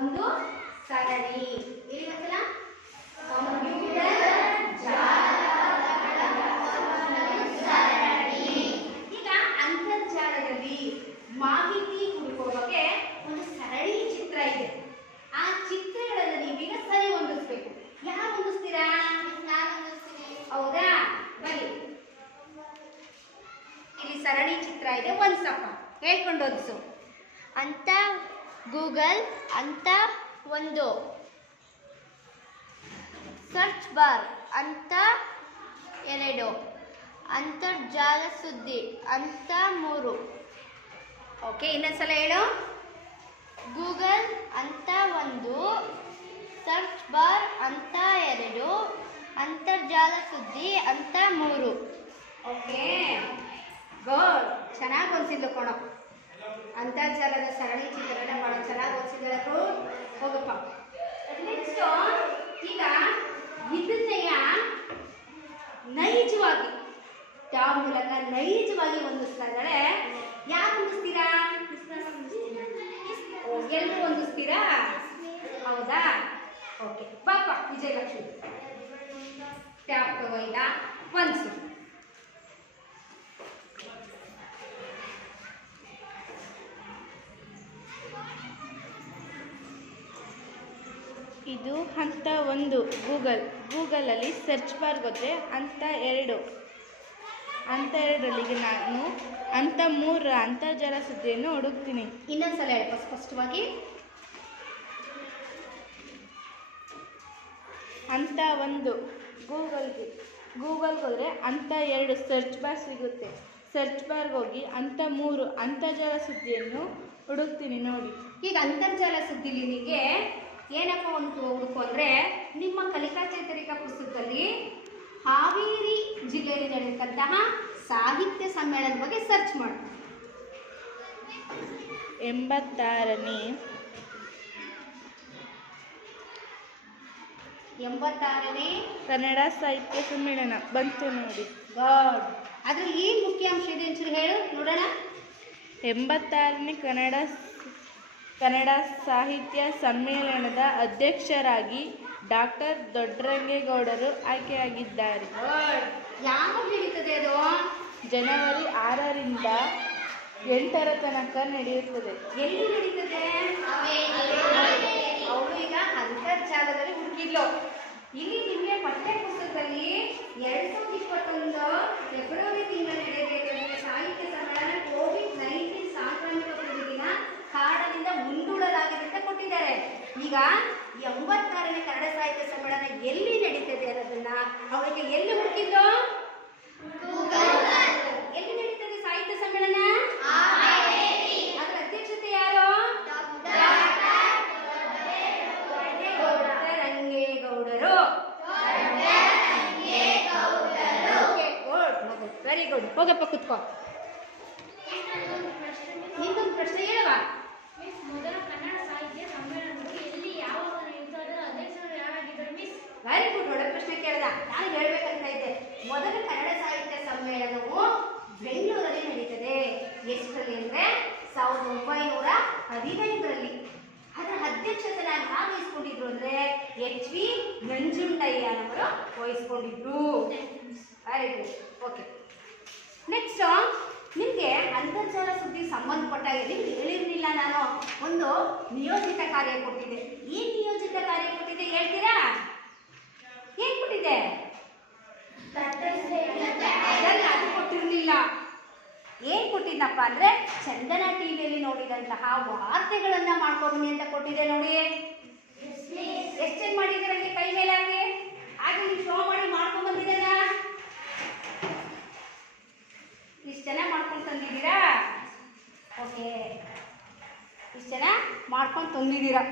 ಒಂದು ಸರಣಿ. ಹೇಳಿ ಒಂದ್ಸಲ. ಕಂಪ್ಯೂಟರ್ ಜಾಲತಾಣಗಳ ಸರಣಿ. ಈಗ ಅಂತರ್ಜಾಲದಲ್ಲಿ ಮಾಹಿತಿ ಹುಡುಕುವ ಬಗ್ಗೆ ಒಂದು ಸರಣಿ ಚಿತ್ರ ಇದೆ. ಆ ಚಿತ್ರಗಳನ್ನು ನೀವೀಗ ಸರಿ ಹೊಂದಿಸ್ಬೇಕು. ಯಾರು ಹೊಂದಿಸ್ತೀರಾ? ಹೌದಾ? ಬನ್ನಿ, ಇಲ್ಲಿ ಸರಣಿ ಚಿತ್ರ ಇದೆ, ಒಂದ್ಸಪ್ಪ ಹೇಳ್ಕೊಂಡು ಹೊಂದಿಸು. ಅಂತ ಗೂಗಲ್ ಅಂತ ಒಂದು, ಸರ್ಚ್ ಬಾರ್ ಅಂತ ಎರಡು, ಅಂತರ್ಜಾಲ ಸುದ್ದಿ ಅಂತ ಮೂರು. ಓಕೆ, ಇನ್ನೊಂದ್ಸಲ ಹೇಳು. ಗೂಗಲ್ ಅಂತ ಒಂದು, ಸರ್ಚ್ ಬಾರ್ ಅಂತ ಎರಡು, ಅಂತರ್ಜಾಲ ಸುದ್ದಿ ಅಂತ ಮೂರು. Okay, good. ಚೆನ್ನಾಗಿ ಹೊಂದಿಸಿದ್ಲು ಕಣೋ. ಅಂತರ್ಜಾಲದ ಸರಣಿ ಚಿತ್ರಗಳನ್ನ ಭಾಳ ಚೆನ್ನಾಗಿ ಹೊಂದಿಸಿದ್ರು. ಹೋಗಪ್ಪ. ನೆಕ್ಸ್ಟ್, ಈಗ ಇದನ್ನೆಯ ನೈಜವಾಗಿ ಯಾವ ಮೂಲಕ ನೈಜವಾಗಿ ಹೊಂದಿಸ್ತಾ ಇದ್ದಾಳೆ. ಯಾರು ಹೊಂದಿಸ್ತೀರಾ? ಎಲ್ಲರೂ ಹೊಂದಿಸ್ತೀರಾ? ಹೌದಾ? ಓಕೆ, ಪಾಪ ವಿಜಯಲಕ್ಷ್ಮಿ ಟ್ಯಾಪ್ ತಗೋಯ್ದ ಹೊಂದಿಸು. ಇದು ಹಂತ ಒಂದು ಗೂಗಲಲ್ಲಿ ಸರ್ಚ್ ಬಾರ್ ಹೋದರೆ ಹಂತ ಎರಡರಲ್ಲಿ ನಾನು ಹಂತ 3 ಅಂತರ್ಜಾಲ ಸುದ್ದಿಯನ್ನು ಹುಡುಕ್ತೀನಿ. ಇನ್ನೊಂದ್ಸಲ ಹೇಳಪ್ಪ ಸ್ಪಷ್ಟವಾಗಿ. ಹಂತ 1 ಗೂಗಲ್ಗೆ ಹೋದರೆ ಹಂತ 2 ಸರ್ಚ್ ಬಾರ್ ಸಿಗುತ್ತೆ. ಸರ್ಚ್ ಬಾರ್ಗೆ ಹೋಗಿ ಹಂತ 3 ಅಂತರ್ಜಾಲ ಸುದ್ದಿಯನ್ನು ಹುಡುಕ್ತೀನಿ ನೋಡಿ. ಈಗ ಅಂತರ್ಜಾಲ ಸುದ್ದಿಲಿ ನಿಮಗೆ ಏನಪ್ಪ ಒಂದು ಹುಡುಕು ಅಂದರೆ, ನಿಮ್ಮ ಕಲಿಕಾ ಚೇತರಿಕಾ ಪುಸ್ತಕದಲ್ಲಿ ಹಾವೇರಿ ಜಿಲ್ಲೆಯಲ್ಲಿ ನಡೆದಂತಹ ಸಾಹಿತ್ಯ ಸಮ್ಮೇಳನದ ಬಗ್ಗೆ ಸರ್ಚ್ ಮಾಡಿ. 86ನೇ ಕನ್ನಡ ಸಾಹಿತ್ಯ ಸಮ್ಮೇಳನ ಬಂತು ನೋಡಿ. ಗಾಡ್, ಅದ್ರಲ್ಲಿ ಏನು ಮುಖ್ಯಾಂಶ ಇದೆ ಒಂಚೂರು ಹೇಳು ನೋಡೋಣ. 86ನೇ ಕನ್ನಡ ಸಾಹಿತ್ಯ ಸಮ್ಮೇಳನದ ಅಧ್ಯಕ್ಷರಾಗಿ ಡಾಕ್ಟರ್ ದೊಡ್ಡರಂಗೇಗೌಡರು ಆಯ್ಕೆಯಾಗಿದ್ದಾರೆ. ಯಾವಾಗ ನಡೀತದೆ ಅದು? ಜನವರಿ 6ರಿಂದ 8ರ ತನಕ ನಡೆಯುತ್ತದೆ. ಎಲ್ಲಿ ನಡೀತದೆ? ಅವಳು ಈಗ ಅಂತರ್ಜಾಲದಲ್ಲಿ ಹುಡುಕಿದ್ಲು. ಇಲ್ಲಿ ನಿಮಗೆ ಪಠ್ಯ ಪುಸ್ತಕದಲ್ಲಿ 2021 ಫೆಬ್ರವರಿ ತಿಂಗಳು ನಡೆಯಬೇಕಾದ ಸಾಹಿತ್ಯ ಸಮ್ಮೇಳನ ಕೋವಿಡ್-19 ಸಾಂಕ್ರಾಮಿಕ ಪಿಡುಗಿನ ಕಾರಣದಿಂದ ಮುಂದೂಡಲಾಗಿದೆ ಅಂತ ಕೊಟ್ಟಿದ್ದಾರೆ. ಈಗ 86ನೇ ಕನ್ನಡ ಸಾಹಿತ್ಯ ಸಮ್ಮೇಳನ ಎಲ್ಲಿ ನಡೀತದೆ ಅನ್ನೋದನ್ನ ಅವರಿಗೆ ಎಲ್ಲಿ ಹುಡುಕಿದ್ದು? ಎಲ್ಲಿ ನಡೀತದೆ ಸಾಹಿತ್ಯ ಸಮ್ಮೇಳನ? ಅದರ ಅಧ್ಯಕ್ಷತೆ ಯಾರು? ದೊಡ್ಡರಂಗೇಗೌಡರು. Very good. ಹೋಗಪ್ಪ ಕುತ್ಕೋ. ನಿಂದೊಂದು ಪ್ರಶ್ನೆ ಹೇಳುವ. ಮೊದಲ ಕನ್ನಡ ಸಾಹಿತ್ಯ ಸಮ್ಮೇಳನಗಳು ಎಲ್ಲಿ ಯಾವಾಗ ನಡೆಯುತ್ತದೆ, ಅಧ್ಯಕ್ಷರು ಯಾರಾಗಿದ್ದರು ಮಿಸ್? ವೆರಿ ಗುಡ್, ಒಳ್ಳೆ ಪ್ರಶ್ನೆ ಕೇಳಿದ. ನಾನು ಹೇಳ್ಬೇಕಂತ ಇದ್ದೆ. ಮೊದಲ ಕನ್ನಡ ಸಾಹಿತ್ಯ ಸಮ್ಮೇಳನವು ಬೆಂಗಳೂರಲ್ಲಿ ನಡೀತದೆ. ಎಷ್ಟರಲ್ಲಿ ಅಂದರೆ 1915ರಲ್ಲಿ. ಅದರ ಅಧ್ಯಕ್ಷತೆ ಯಾರು ವಹಿಸ್ಕೊಂಡಿದ್ರು ಅಂದರೆ HV ನಂಜುಂಡಯ್ಯನವರು ವಹಿಸ್ಕೊಂಡಿದ್ರು. Very good. ಓಕೆ, ನೆಕ್ಸ್ಟ್ ನಿಮಗೆ ಅಂತರ್ಜಾಲ ಸುದ್ದಿ ಸಂಬಂಧಪಟ್ಟಾಗ ನಿಮ್ಗೆ ಹೇಳಿರಲಿಲ್ಲ, ನಾನು ಒಂದು ನಿಯೋಜಿತ ಕಾರ್ಯ ಕೊಟ್ಟಿದ್ದೆ. ಏನು ನಿಯೋಜಿತ ಕಾರ್ಯ ಕೊಟ್ಟಿದ್ದೆ ಹೇಳ್ತೀರಾ? ಏನು ಕೊಟ್ಟಿದ್ದೆ? ಅದನ್ನು ಅದು ಕೊಟ್ಟಿರಲಿಲ್ಲ. ಏನು ಕೊಟ್ಟಿದ್ದಪ್ಪ ಅಂದರೆ ಚಂದನ ಟಿವಿಯಲ್ಲಿ ನೋಡಿದಂತಹ ವಾರ್ತೆಗಳನ್ನು ಮಾಡ್ಕೊಬನ್ನಿ ಅಂತ ಕೊಟ್ಟಿದ್ದೆ ನೋಡಿ. ಎಷ್ಟು ಮಾಡಿದ್ದೀರ? ಕೈ ಮೇಲೆ ಹಾಕಿ ಹಾಗೆ ನೀವು ಶೋ ಮಾಡಿ ಮಾಡ್ಕೊಂಡ್ಬಂದಿದ್ದೀರ. ಇಷ್ಟು ಚೆನ್ನಾಗಿ ಮಾಡ್ಕೊಂಡು ತಂದಿದ್ದೀರಾ? ಓಕೆ, ಇಷ್ಟು ಚೆನ್ನಾಗಿ ಮಾಡ್ಕೊಂಡು ತಂದಿದ್ದೀರಾ.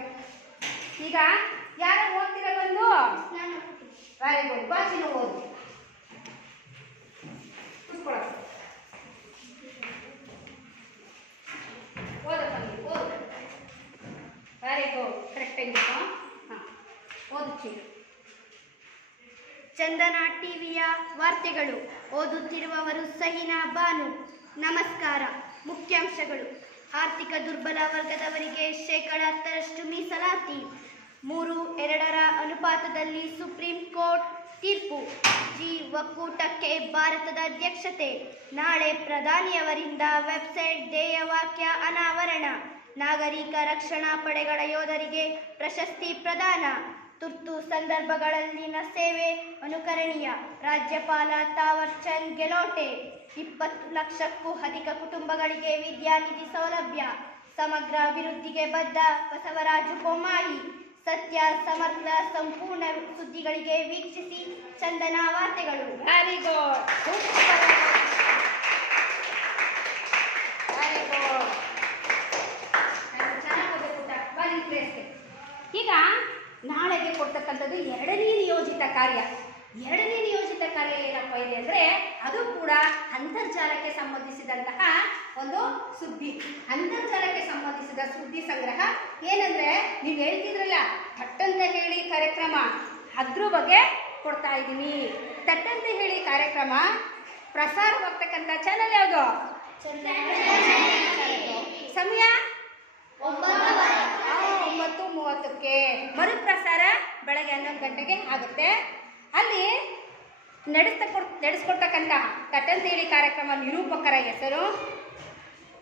ಈಗ ಯಾರು ಓದ್ತೀರಾ ಬಂದು? Very good. ಬಾಚಿನ ಓದಿ ಓದಪ್ಪ ನೀವು ಓದು. Very good. ಕರೆಕ್ಟಾಗಿ ಹಾಂ ಓದು ಚೀರು. ಚಂದನ ಟಿವಿಯ ವಾರ್ತೆಗಳು ಓದುತ್ತಿರುವವರು ಸಹಿನಾ ಬಾನು. ನಮಸ್ಕಾರ. ಮುಖ್ಯಾಂಶಗಳು. ಆರ್ಥಿಕ ಆರ್ಥಿಕ ದುರ್ಬಲ ವರ್ಗದವರಿಗೆ 10% ಮೀಸಲಾತಿ. 3:2 ಅನುಪಾತದಲ್ಲಿ ಸುಪ್ರೀಂ ಕೋರ್ಟ್ ತೀರ್ಪು. ಜಿ ಒಕ್ಕೂಟಕ್ಕೆ ಭಾರತದ ಅಧ್ಯಕ್ಷತೆ. ನಾಳೆ ಪ್ರಧಾನಿಯವರಿಂದ ವೆಬ್ಸೈಟ್ ಧ್ಯೇಯವಾಕ್ಯ ಅನಾವರಣ. ನಾಗರಿಕ ರಕ್ಷಣಾ ಪಡೆಗಳ ಯೋಧರಿಗೆ ಪ್ರಶಸ್ತಿ ಪ್ರದಾನ. ತುರ್ತು ಸಂದರ್ಭಗಳಲ್ಲಿನ ಸೇವೆ ಅನುಕರಣೀಯ. ರಾಜ್ಯಪಾಲ ತಾವರ್ ಚಂದ್ ಗೆಹ್ಲೋಟ್. 20 ಲಕ್ಷಕ್ಕೂ ಅಧಿಕ ಕುಟುಂಬಗಳಿಗೆ ವಿದ್ಯಾನಿಧಿ ಸೌಲಭ್ಯ. ಸಮಗ್ರ ಅಭಿವೃದ್ಧಿಗೆ ಬದ್ಧ ಬಸವರಾಜ ಬೊಮ್ಮಾಯಿ. ಸತ್ಯ, ಸಮರ್ಥ, ಸಂಪೂರ್ಣ ಸುದ್ದಿಗಳಿಗೆ ವೀಕ್ಷಿಸಿ ಚಂದನ ವಾರ್ತೆಗಳು. ವೆರಿ ಗುಡ್, ವೆರಿ ಗುಡ್, ಚೆನ್ನಾಗಿ ಬರೀ. ಈಗ ನಾಳೆಗೆ ಕೊಡ್ತಕ್ಕಂಥದ್ದು ಎರಡನೇ ನಿಯೋಜಿತ ಕಾರ್ಯ. ಎರಡನೇ ನಿಯೋಜಿತ ಕಾರ್ಯ ಏನಪ್ಪ ಇದೆ ಅಂದರೆ ಅದು ಕೂಡ ಅಂತರ್ಜಾಲಕ್ಕೆ ಸಂಬಂಧಿಸಿದಂತಹ ಒಂದು ಸುದ್ದಿ. ಅಂತರ್ಜಾಲಕ್ಕೆ ಸಂಬಂಧಿಸಿದ ಸುದ್ದಿ ಸಂಗ್ರಹ ಏನಂದ್ರೆ ನೀವು ಹೇಳ್ತಿದ್ರಲ್ಲ ಥಟ್ಟಂತ ಹೇಳಿ ಕಾರ್ಯಕ್ರಮ, ಅದ್ರ ಬಗ್ಗೆ ಕೊಡ್ತಾ ಇದ್ದೀನಿ. ಥಟ್ಟಂತ ಹೇಳಿ ಕಾರ್ಯಕ್ರಮ ಪ್ರಸಾರವಾಗ್ತಕ್ಕಂಥ ಚಾನಲ್ ಯಾವುದು? ಸಮಯ 9:30ಕ್ಕೆ. ಮರುಪ್ರಸಾರ ಬೆಳಗ್ಗೆ 11 ಗಂಟೆಗೆ ಆಗುತ್ತೆ. ಅಲ್ಲಿ ನಡೆಸ್ಕೊಡ್ತಕ್ಕಂತಹ ತಟ್ಟಂತೇಳಿ ಕಾರ್ಯಕ್ರಮ ನಿರೂಪಕರ ಹೆಸರು,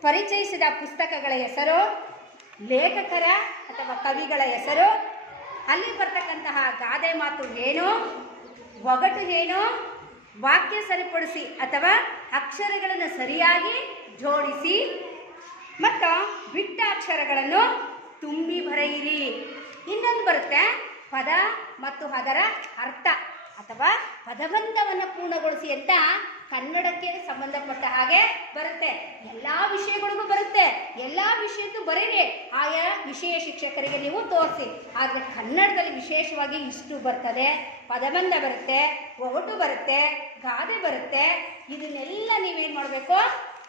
ಪರಿಚಯಿಸಿದ ಪುಸ್ತಕಗಳ ಹೆಸರು, ಲೇಖಕರ ಅಥವಾ ಕವಿಗಳ ಹೆಸರು, ಅಲ್ಲಿ ಬರ್ತಕ್ಕಂತಹ ಗಾದೆ ಮಾತು ಏನು, ಒಗಟು ಏನು, ವಾಕ್ಯ ಸರಿಪಡಿಸಿ ಅಥವಾ ಅಕ್ಷರಗಳನ್ನು ಸರಿಯಾಗಿ ಜೋಡಿಸಿ ಮತ್ತು ಬಿಟ್ಟ ಅಕ್ಷರಗಳನ್ನು ತುಂಬಿ ಬರೆಯಿರಿ. ಇನ್ನೊಂದು ಬರುತ್ತೆ ಪದ ಮತ್ತು ಅದರ ಅರ್ಥ ಅಥವಾ ಪದಬಂಧವನ್ನು ಪೂರ್ಣಗೊಳಿಸಿ ಅಂತ ಕನ್ನಡಕ್ಕೆ ಸಂಬಂಧಪಟ್ಟ ಹಾಗೆ ಬರುತ್ತೆ. ಎಲ್ಲ ವಿಷಯಗಳಿಗೂ ಬರುತ್ತೆ. ಎಲ್ಲ ವಿಷಯಕ್ಕೂ ಬರೀರಿ, ಆಯಾ ವಿಷಯ ಶಿಕ್ಷಕರಿಗೆ ನೀವು ತೋರಿಸಿ. ಆದರೆ ಕನ್ನಡದಲ್ಲಿ ವಿಶೇಷವಾಗಿ ಇಷ್ಟು ಬರ್ತದೆ, ಪದಬಂಧ ಬರುತ್ತೆ, ಒಗಟು ಬರುತ್ತೆ, ಗಾದೆ ಬರುತ್ತೆ. ಇದನ್ನೆಲ್ಲ ನೀವೇನು ಮಾಡಬೇಕು,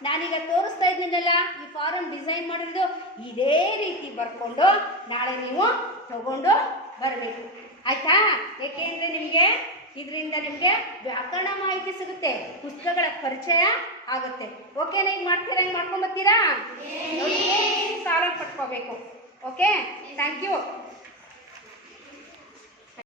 ನಾನೀಗ ತೋರಿಸ್ತಾ ಇದ್ದೀನಲ್ಲ ಈ ಫಾರಂ ಡಿಸೈನ್ ಮಾಡಿರೋದು ಇದೇ ರೀತಿ ಬರ್ಕೊಂಡು ನಾಳೆ ನೀವು ತಗೊಂಡು ಬರಬೇಕು. ಆಯಿತಾ? ಏಕೆಂದರೆ ಇದರಿಂದ ನಿಮಗೆ ವ್ಯಾಕರಣ ಮಾಹಿತಿ ಸಿಗುತ್ತೆ, ಪುಸ್ತಕಗಳ ಪರಿಚಯ ಆಗುತ್ತೆ. ಓಕೆನಾ? ಈಗ ಮಾಡ್ತೀರಾ? ಹಿಂಗೆ ಮಾಡ್ಕೊಂಬರ್ತೀರಾ? ಸಾಲ ಪಡ್ಕೋಬೇಕು. Okay, thank you.